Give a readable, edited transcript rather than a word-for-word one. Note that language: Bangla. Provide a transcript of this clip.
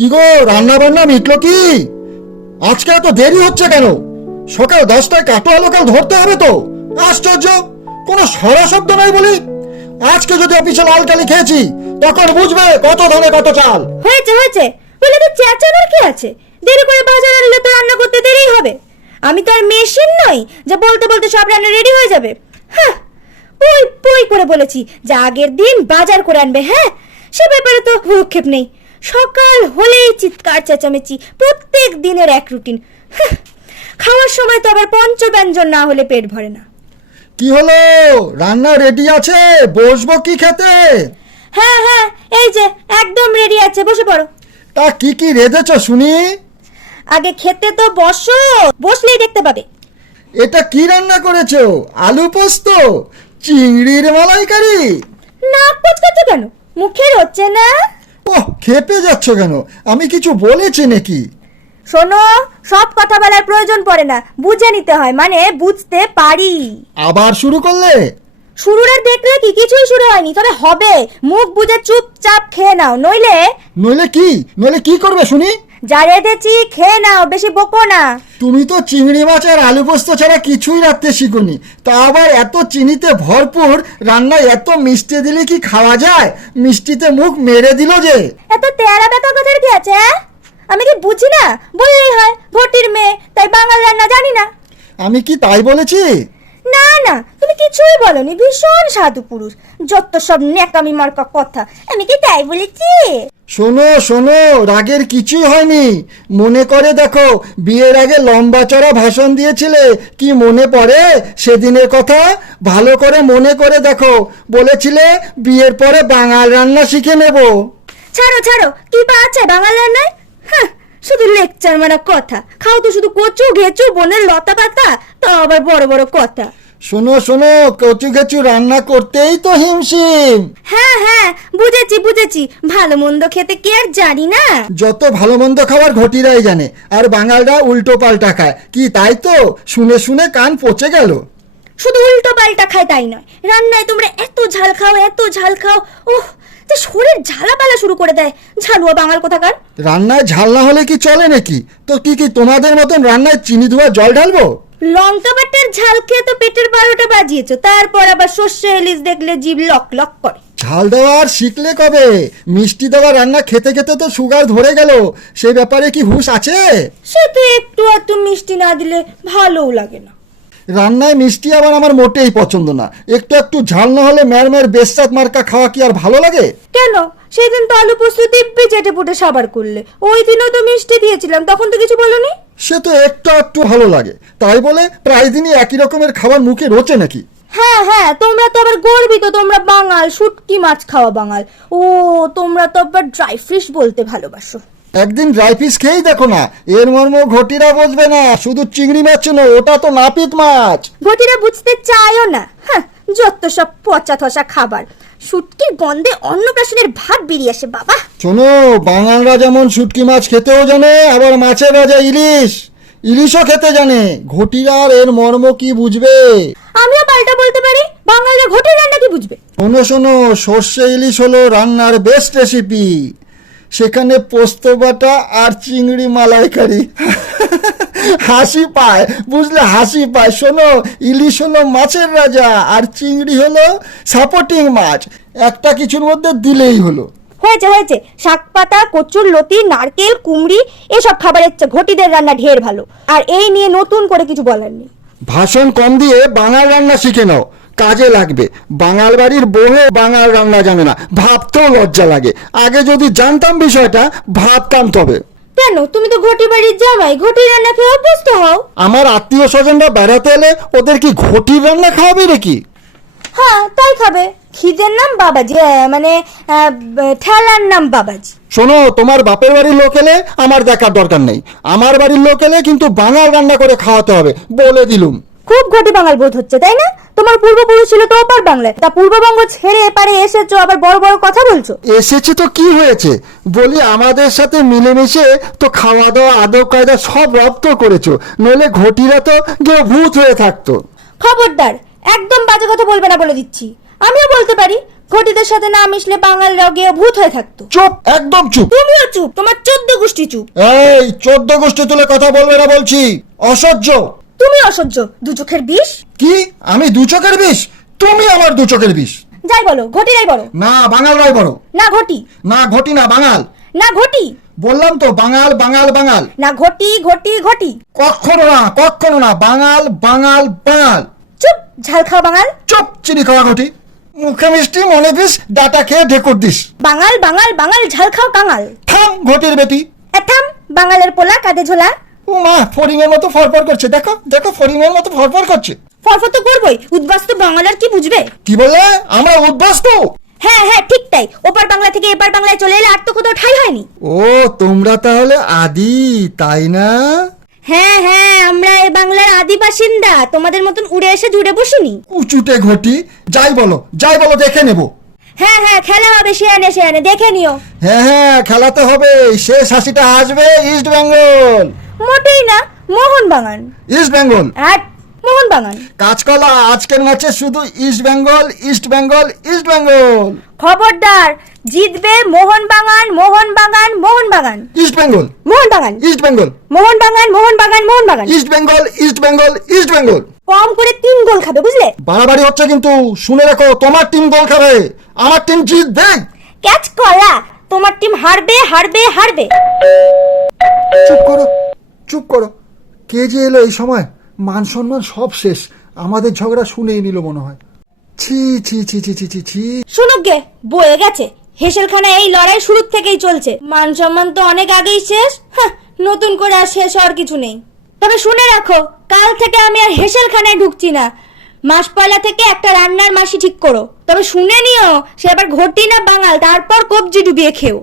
কি গো, রান্না বান্না মিটলো কি? আজকে এত দেরি হচ্ছে কেন? সকাল 10টায় কাটোয়া লোকাল ধরতে হবে তো। আশ্চর্য, কোনো সারা শব্দ নাই বলি। আজকে যদি অফিসে লাল কালি খেয়েছি তখন বুঝবে কত ধানে কত চাল। হয়েছে হয়েছে বলে তো চেঁচানোর কি আছে? দেরি করে বাজার আনলে তো রান্না করতে দেরি হবে। আমি তো আর মেশিন নই যে বলতে বলতে সব রান্না রেডি হয়ে যাবে। হ্যাঁ, ওই পই করে বলেছি যে আগের দিন বাজার করে আনবে। হ্যাঁ, সে ব্যাপারে তো ভ্রুক্ষেপ নেই। সকাল হলেই চিৎকার চেঁচামেচি, প্রত্যেক দিনের এক রুটিন। খাওয়ার সময় তো আবার পঞ্চব্যঞ্জন না হলে পেট ভরে না। কি হলো, রান্না রেডি আছে, বসবো কি খেতে? হ্যাঁ হ্যাঁ, এই যে একদম রেডি আছে, বসে পড়ো। তা কি কি রেঁধেছ শুনি? আগে খেতে তো বসো, বসলেই দেখতে পাবে। এটা কি রান্না করেছো? আলু পোস্ত, চিংড়ির মালাইকারি? নাক কুচকাচ্ছ কেন? মুখের হচ্ছে না? ওহ, খেপে যাচ্ছ কেন? আমি কিছু বলেছি নাকি? শোনো, সব কথা বলার প্রয়োজন পড়ে না, বুঝে নিতে হয়, মানে বুঝতে পারি। আবার শুরু করলে? শুরুর আর দেখলে কি কিছুই শুরু হয়নি, তবে হবে। মুখ বুঝে চুপচাপ খেয়ে নাও, নইলে নইলে কি করবে শুনি? যা রেঁধেছি খেয়ে নাও, বেশি বকো না। তুমি তো চিংড়ি মাছ আর আলু পোস্ত ছাড়া কিছুই রাখতে শিখুনি, তা আবার এত চিনিতে ভরপুর রান্নায় এত মিষ্টি দিলে কি খাওয়া যায়? মিষ্টিতে মুখ মেরে দিল যে। এত তেরা বেকা কথার কি আছে? আমি কি বুঝি না? বললেই হয় ভটির মেয়ে, তাই বাঙাল রান্না জানি না। আমি কি তাই বলেছি? না না, তুমি কিছুই বলনি, ভীষণ সাধু পুরুষ, যত সব ন্যাকামি মার্কা কথা। আমি কি তাই বলেছি? শোনো শোনো, রাগের কিছুই হয়নি। মনে করে দেখো, বিয়ের আগে লম্বা চড়া ভাষণ দিয়েছিলে, কি মনে পড়ে সেদিনের কথা? ভালো করে মনে করে দেখো, বলেছিলে বিয়ের পরে বাঙাল রান্না শিখে নেব। ছাড়ো ছাড়ো, কি বা আছে বাঙাল রান্নায়? হ্যাঁ, শুধু লেকচার মারা কথা। খাও তো শুধু কচু ঘেচু বনের লতা পাতা, তা আবার বড় বড় কথা। শোনো শোনো, কচু ঘেচু রান্না করতেই তো হিমশিম। হ্যাঁ হ্যাঁ, বুঝেছি বুঝেছি, ভালো মন্দ খেতে কি আর জানি না? যত ভালো মন্দ খাবার ঘটিরাই জানে, আর বাঙালরা উল্টো পাল্টা খায়। কি তাই তো? শুনে শুনে কান পচে গেল। শুধু উল্টো পাল্টা খায় তাই নয়, রান্নায় তোমরা এত ঝাল খাও, এত ঝাল খাও, ওহ, যে শরীর ঝালাপালা শুরু করে দেয়। ঝালুয়া বাঙাল কোথাকার। রান্নায় ঝাল না হলে কি চলে নাকি? তো কি তোমাদের মতন রান্নায় চিনি ধোয়া জল ঢালবো? লঙ্কা বাটের ঝাল খেয়ে তো পেটের 12টা বাজিয়েছো, তারপর আবার সর্ষে ইলিশ দেখলে জিভ লক লক করে। ঝাল দেওয়া আর শিখলে কবে? মিষ্টি দেওয়া রান্না খেতে খেতে তো সুগার ধরে গেল, সেই ব্যাপারে কি হুঁশ আছে? সে তো একটু একটু মিষ্টি না দিলে ভালোও লাগে না। রান্নায় মিষ্টি আবার আমার মোটেই পছন্দ না। একটু একটু ঝাল না হলে ম্যারম্যার বেশাত মার্কা খাওয়া কি আর ভালো লাগে? কেন? সেদিন তো আলু পোস্ত দিব্যি চেটে পুটে সাবার করলে, ওই দিনও তো মিষ্টি দিয়েছিলাম, তখন তো কিছু বলনি। সে তো একটু একটু ভালো লাগে, তাই বলে প্রায় দিনই একই রকমের খাবার মুখে রোচে নাকি? হ্যাঁ হ্যাঁ, তোমরা তো আবার গর্বিত, তোমরা বাঙাল, শুটকি মাছ খাওয়া বাঙাল। ও, তোমরা তো আবার ড্রাই ফিশ বলতে ভালোবাসো। একদিন ড্রাই ফিশ খেয়েই দেখো না, এর মর্ম ঘটিরা বুঝবে না। শুধু চিংড়ি মাছ নয়, ওটা তো নাপিত মাছ। ঘটিরা বুঝতে চায়ও না। হ্যাঁ, যত সব পচা থসা খাবার। শুটকির গন্ধে অন্নপ্রাশনের ভাত বেরিয়ে আসে বাবা। শোনো, বাঙালরা যেমন শুটকি মাছ খেতেও জানে, আবার মাছের রাজা ইলিশও খেতে জানে। ঘটিরার এর মর্ম কি বুঝবে? আমিও পাল্টা বলতে পারি, বাঙালিরা ঘটির রান্না কি বুঝবে? শোনো শোনো, সর্ষে ইলিশ হলো রান্নার বেস্ট রেসিপি। সেখানে পোস্ত বাটা আর চিংড়ি মালাইকারি। হাসি পায়, বুঝলে, হাসি পায়। শোনো, ইলিশ হলো মাছের রাজা আর চিংড়ি হলো সাপোর্টিং মাছ। একটা কিছুর মধ্যে দিলেই হলো। হয়েছে হয়েছে, শাক পাতা, কচুর লতি, নারকেল, কুমড়ি, এসব খাবারের চেয়ে ঘটিদের রান্না ঢের ভালো। আর এই নিয়ে নতুন করে কিছু বলার নেই। ভাষণ কম দিয়ে বাঙাল রান্না শিখে নাও, কাজে লাগবে। বাঙাল বাড়ির বউ বাঙাল রান্না জানে না, ভাবতেও লজ্জা লাগে। আগে যদি জানতাম বিষয়টা, ভাবতাম তবে। কেন? তুমি তো ঘটি বাড়ির জামাই, ঘটির রান্না খেয়ে অভ্যস্ত হও। আমার আত্মীয় স্বজনরা বেড়াতে এলে ওদের কি ঘটির রান্না খাওয়াবে নাকি? হ্যাঁ, তাই খাবে। খিদের নাম বাবাজি, মানে ঠেলার নাম বাবাজি। শোনো, তোমার বাপের বাড়ির লোক এলে আমার দেখার দরকার নেই। আমার বাড়ির লোক এলে কিন্তু বাঙাল রান্না করে খাওয়াতে হবে, বলে দিলুম। খুব ঘটি বাঙাল বোধ হচ্ছে, তাই না? তোমার পূর্বপুরুষ ছিল তো ওপার বাংলায়, তা পূর্ববঙ্গ ছেড়ে এপারে এসেছো, আবার বড় বড় কথা বলছো। এসেছে তো কি হয়েছে? বলি, আমাদের সাথে মিলেমিশে তো খাওয়া দাওয়া আদব কায়দা সব রপ্ত করেছো, নইলে ঘটিরা তো গিয়ে ভূত হয়ে থাকতো। খবরদার, একদম বাজে কথা বলবে না বলে দিচ্ছি। আমিও বলতে পারি, ঘটিদের সাথে না মিশলে বাঙালিরাও গিয়ে ভূত হয়ে থাকতো। চুপ, একদম চুপ। তুমিও চুপ, তোমার 14 গোষ্ঠী চুপ। এই 14 গোষ্ঠী তুলে কথা বলবে না বলছি, অসহ্য। তুমি অসহ্য, দু চোখের বিষ। কি আমি দু চোখের বিষ? তুমি আমার দু চোখের বিষ। যাই বলো, ঘটিরাই বড়। না, বাঙালরাই বড়। না ঘটি। না ঘটি না, বাঙাল। না ঘটি। বললাম তো বাঙাল বাঙাল বাঙাল। না ঘটি ঘটি ঘটি। কখনো না, কখনো না, বাঙাল বাঙাল বাঙাল। চুপ, ঝাল খাও বাঙাল। চুপ, চিনি খাওয়া ঘটি। মুখে মিষ্টি মনে বিষ, ডাটা খেয়ে ঢেকুর দিস। বাঙাল বাঙাল বাঙাল, ঝাল খাও কাঙাল। থাম ঘটির বেটি। থাম, বাঙালের পোলা কাঁধে ঝোলা। ও মা, ফড়িং এর মতো ফরফর করছে, দেখো দেখো, ফড়িং এর মতো ফরফর করছে। ফরফর তো করবই, উদ্বাস্ত বাঙাল আর কি বুঝবে? কি বললে? আমরা উদ্বাস্ত? হ্যাঁ হ্যাঁ, ঠিক তাই। ওপার বাংলা থেকে এপার বাংলায় চলে এলে আর তো কোথাও ঠাই হয়নি। ও, তোমরা তাহলে আদি, তাই না? হ্যাঁ হ্যাঁ, আমরা এই বাংলার আদি বাসিন্দা, তোমাদের মতন উড়ে এসে জুড়ে বসিনি। উঁচুটে ঘটি, যাই বলো যাই বলো, দেখে নেব। হ্যাঁ হ্যাঁ, খেলা হবে শেয়ানে শেয়ানে, দেখে নিও। হ্যাঁ হ্যাঁ, খেলাতে হবে। শেষ হাসিটা আসবে ইস্ট বেঙ্গল। মোটেই না, মোহন বাগান। ইস্ট বেঙ্গল। আর মোহন বাগান। কাঁচকলা, আজকের ম্যাচে শুধু east Bengal East Bengal East Bengal. খবরদার, জিতবে মোহন বাগান মোহন বাগান মোহন বাগান। ইস্ট বেঙ্গল। মোহন বাগান। ইস্ট বেঙ্গল। মোহন Bagan Mohun Bagan Mohun Bagan. East Bengal East Bengal East Bengal. কম করে 3 গোল খাবে, বুঝলে? বাড়াবাড়ি হচ্ছে কিন্তু, শুনে রাখো, তোমার টিম গোল খাবে, আমার টিম জিতবে। ক্যাচ করা, তোমার টিম হারবে হারবে হারবে। চুপ করো, চুপ করো। কে যে এলো এই সময়? মান সম্মান সব শেষ। আমাদের ঝগড়া শুনেই নিল মনে হয়। ছি ছি ছি ছি ছি ছি ছি। শুনুক গে, বয়ে গেছে। হেসেলখানা এই লড়াই শুরু থেকেই চলছে। মান সম্মান তো অনেক আগেই শেষ। হ্যাঁ, নতুন করে আর শেষ হওয়ার কিছু নেই। তবে শুনে রাখো, কাল থেকে আমি আর হেসেলখানায় ঢুকছি না। মাস পয়লা থেকে একটা রান্নার মাসি ঠিক করো। তবে শুনে নিও, সে আবার ঘটি না বাঙাল, তারপর কবজি ডুবিয়ে খেও।